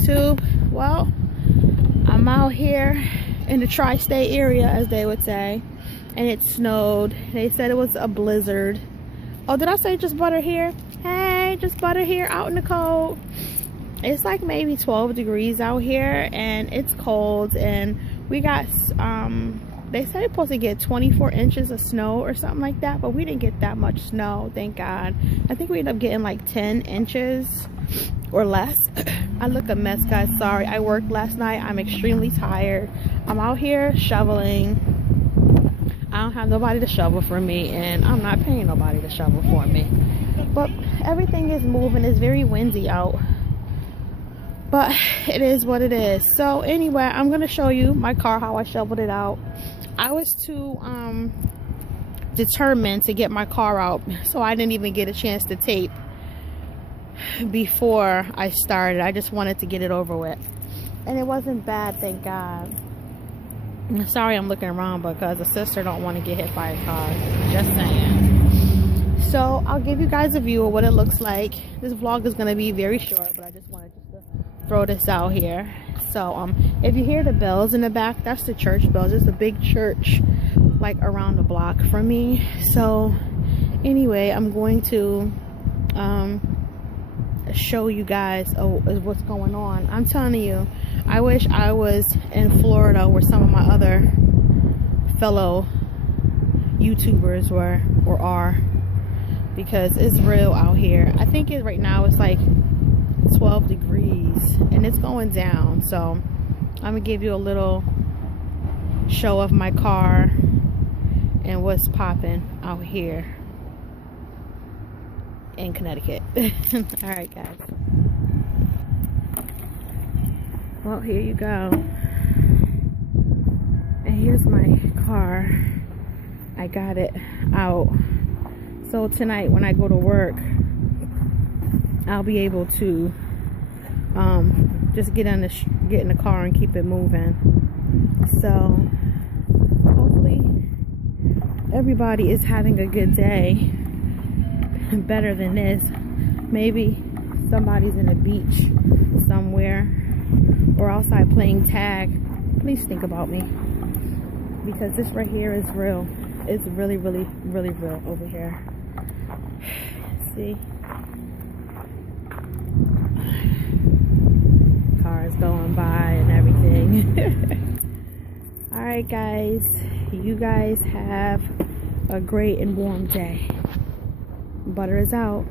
YouTube. Well, I'm out here in the tri-state area, as they would say, and it snowed. They said it was a blizzard. Oh, did I say just butter here? Hey, just butter here out in the cold. It's like maybe 12 degrees out here, and it's cold, and we got they said it's supposed to get 24 inches of snow or something like that, but we didn't get that much snow, thank God. I think we ended up getting like 10 inches or less. I look a mess, guys. Sorry, I worked last night. I'm extremely tired. I'm out here shoveling. I don't have nobody to shovel for me, and I'm not paying nobody to shovel for me. But everything is moving. It's very windy out, but it is what it is. So anyway, I'm gonna show you my car, how I shoveled it out. I was too determined to get my car out, so I didn't even get a chance to tape before I started. I just wanted to get it over with, and it wasn't bad, thank God. Sorry, I'm looking around because the sister don't want to get hit by a car, just saying. So I'll give you guys a view of what it looks like. This vlog is going to be very short, but I just wanted to throw this out here. So if you hear the bells in the back, that's the church bells. It's a big church like around the block from me. So anyway, I'm going to show you guys what's going on. I'm telling you, I wish I was in Florida where some of my other fellow YouTubers were or are, because it's real out here. I think right now it's like 12 degrees and it's going down. So I'm gonna give you a little show of my car and what's popping out here in Connecticut. All right, guys. Well, here you go. And here's my car. I got it out. So tonight when I go to work, I'll be able to just get in the car and keep it moving. So hopefully everybody is having a good day. Better than this. Maybe somebody's in a beach somewhere or outside playing tag. Please think about me, because this right here is real. It's really, really, really real over here. See, cars going by and everything. All right, guys, you guys have a great and warm day. Butter is out.